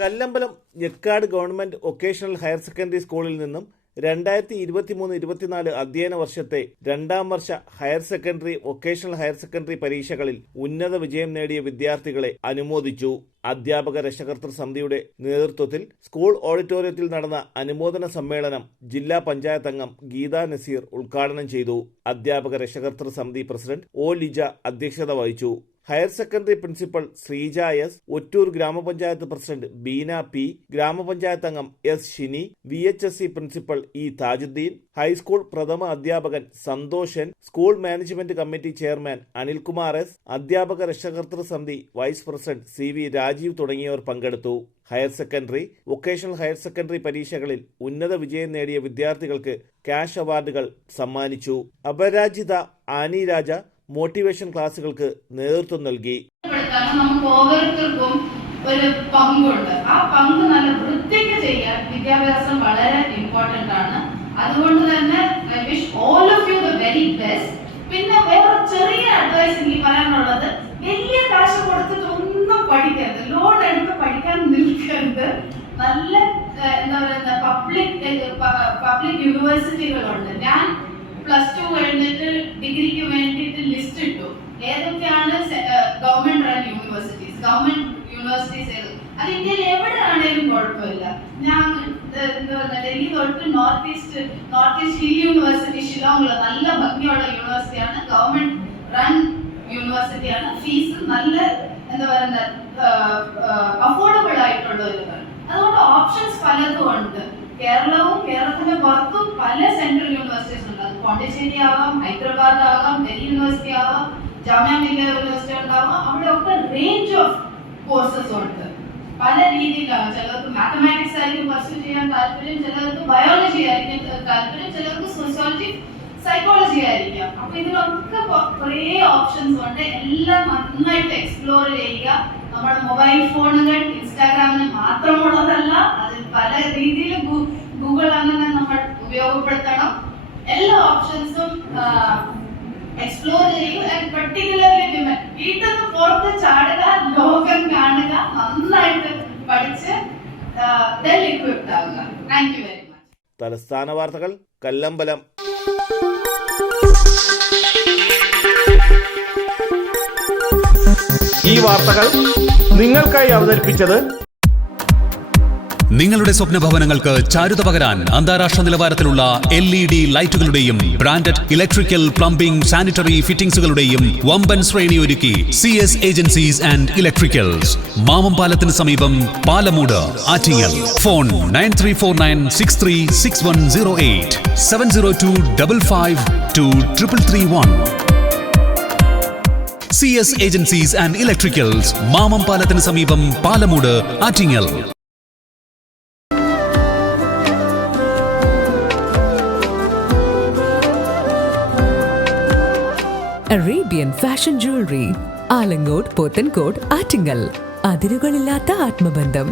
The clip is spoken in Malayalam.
Kallambalam Njekkad government vocational higher secondary സ്കൂളിൽ നിന്നും 2023-24 അധ്യയന വർഷത്തെ രണ്ടാം വർഷ higher secondary vocational higher secondary പരീക്ഷകളിൽ ഉന്നത വിജയം നേടിയ വിദ്യാർത്ഥികളെ അനുമോദിച്ചു. അധ്യാപക രക്ഷകർതൃ സമിതിയുടെ നേതൃത്വത്തിൽ സ്കൂൾ ഓഡിറ്റോറിയത്തിൽ നടന്ന അനുമോദന സമ്മേളനം ജില്ലാ പഞ്ചായത്ത് അംഗം ഗീതാ നസീർ ഉദ്ഘാടനം ചെയ്തു. അധ്യാപക രക്ഷകർതൃ സമിതി പ്രസിഡന്റ് ഒ ലിജ അധ്യക്ഷത വഹിച്ചു. Higher secondary principal Sreeja S, Ottoor ഗ്രാമപഞ്ചായത്ത് പ്രസിഡന്റ് ബീന പി, ഗ്രാമപഞ്ചായത്ത് അംഗം S Shini, VHSC principal E Thajudheen, high school പ്രഥമ അധ്യാപകൻ Santhoshan, school management committee chairman Anilkumar S, അധ്യാപക രക്ഷകർതൃ സമിതി വൈസ് പ്രസിഡന്റ് CV രാജീവ് തുടങ്ങിയവർ പങ്കെടുത്തു. Higher secondary, vocational higher secondary പരീക്ഷകളിൽ ഉന്നത വിജയം നേടിയ വിദ്യാർത്ഥികൾക്ക് ക്യാഷ് അവാർഡുകൾ സമ്മാനിച്ചു. അപരാജിത ആനി രാജ മോട്ടിവേഷൻ ക്ലാസുകൾക്ക് നേതൃത്വം നൽകി. നമുക്ക് ഓരോരുത്തർക്കും ഒരു പങ്കുണ്ട്. ആ പങ്ക് നല്ല വൃത്തിക്ക് ചെയ്യാൻ വിദ്യാഭ്യാസം വളരെ ഇമ്പോർട്ടന്റ് ആണ്. അതുകൊണ്ട് തന്നെ I wish all of you the very best. പിന്നെ വേറെ ചെറിയ അഡ്വൈസ് എനിക്ക് പറയാനുള്ളത്, വലിയ കാശ് കൊടുത്തിട്ട് ഒന്നും പഠിക്കരുത്, ലോൺ എടുത്ത് പഠിക്കാൻ നിൽക്കരുത്. നല്ല എന്താ പറയുക, പബ്ലിക് യൂണിവേഴ്സിറ്റികളുണ്ട്. ഞാൻ +2 കഴിഞ്ഞിട്ട് ഡിഗ്രിക്ക് വേണ്ടിയിട്ട് ലിസ്റ്റ് ഇട്ടു, ഏതൊക്കെയാണ് ഗവൺമെന്റ് റൺ യൂണിവേഴ്സിറ്റീസ്. അത് ഇന്ത്യയിൽ എവിടെ ആണെങ്കിലും കുഴപ്പമില്ല. ഞാൻ ഡൽഹി തൊട്ട് നോർത്ത് ഈസ്റ്റ് ഹിൽ യൂണിവേഴ്സിറ്റി, ഷിലോങ്ങിലെ നല്ല ഭംഗിയുള്ള യൂണിവേഴ്സിറ്റിയാണ്, ഗവൺമെന്റ് റൺ യൂണിവേഴ്സിറ്റിയാണ്. ഫീസ് നല്ല എന്താ പറയുന്ന അഫോർഡബിൾ ആയിട്ടുള്ള ഒരു, അതുകൊണ്ട് ഓപ്ഷൻസ് പലതും ഉണ്ട്. കേരളവും കേരളത്തിന്റെ പുറത്തും പല സെൻട്രൽ യൂണിവേഴ്സിറ്റീസ് ഉണ്ട്. അത് പോണ്ടിച്ചേരി ആവാം, ഹൈദരാബാദ് ആവാം, ഡൽഹി യൂണിവേഴ്സിറ്റി ആവാം, ജാമിയ മില്ലിയ യൂണിവേഴ്സിറ്റി ഉണ്ടാവാം. അവിടെ ഒക്കെ റേഞ്ച് ഓഫ് കോഴ്സസ് ഉണ്ട്, പല രീതിയിലാണ്. ചിലർക്ക് മാത്തമാറ്റിക്സ് ആയിരിക്കും പർസ്യൂ ചെയ്യാൻ താല്പര്യം, ചിലർക്ക് ബയോളജി ആയിരിക്കും താല്പര്യം, ചിലർക്ക് സോഷ്യോളജി, സൈക്കോളജി ആയിരിക്കാം. അപ്പൊ ഇതിലൊക്കെ കുറേ ഓപ്ഷൻസ് ഉണ്ട്. എല്ലാം നന്നായിട്ട് എക്സ്പ്ലോർ ചെയ്യുക. നമ്മുടെ മൊബൈൽ ഫോണുകൾ ഇൻസ്റ്റാഗ്രാമിന് മാത്രമുള്ളതല്ല, അതിൽ പല രീതിയിൽ ഗൂഗിൾ അങ്ങനെ നമ്മൾ ഉപയോഗപ്പെടുത്തണം. എല്ലാ ഓപ്ഷൻസും എക്സ്പ്ലോർ ചെയ്യുക. പർട്ടിക്കുലർലി വിമൻ, വീട്ടിൽ നിന്ന് പുറത്ത് ചാടുക, ലോകം കാണുക, നന്നായിട്ട് പഠിച്ച് വെൽ ഇക്വിപ്ഡ് ആവുക. Thank you very much. തലസ്ഥാന വാർത്തകൾ കല്ലമ്പലം. ഈ വാർത്തകൾ നിങ്ങൾക്കായി അവതരിപ്പിച്ചത് നിങ്ങളുടെ സ്വപ്ന ഭവനങ്ങൾക്ക് ചാരുത പകരാൻ അന്താരാഷ്ട്ര നിലവാരത്തിലുള്ള LED ലൈറ്റുകളുടെയും ബ്രാൻഡഡ് ഇലക്ട്രിക്കൽ, പ്ലംബിംഗ്, സാനിറ്ററി ഫിറ്റിംഗ്സുകളുടെയും വമ്പൻ ശ്രേണി ഒരുക്കി CS ഏജൻസീസ് ആൻഡ് ഇലക്ട്രിക്കൽസ്. മാമംപാലത്തിന് സമീപം, Palamood, Attingal. Phone 9349636108 702552331. CS agencies and electricals, മാമംപാലത്തിന് സമീപം, Palamood, Attingal. Arabian fashion jewellery, Alangode, Pothencode, Attingal. അതിരുകളില്ലാത്ത ആത്മബന്ധം.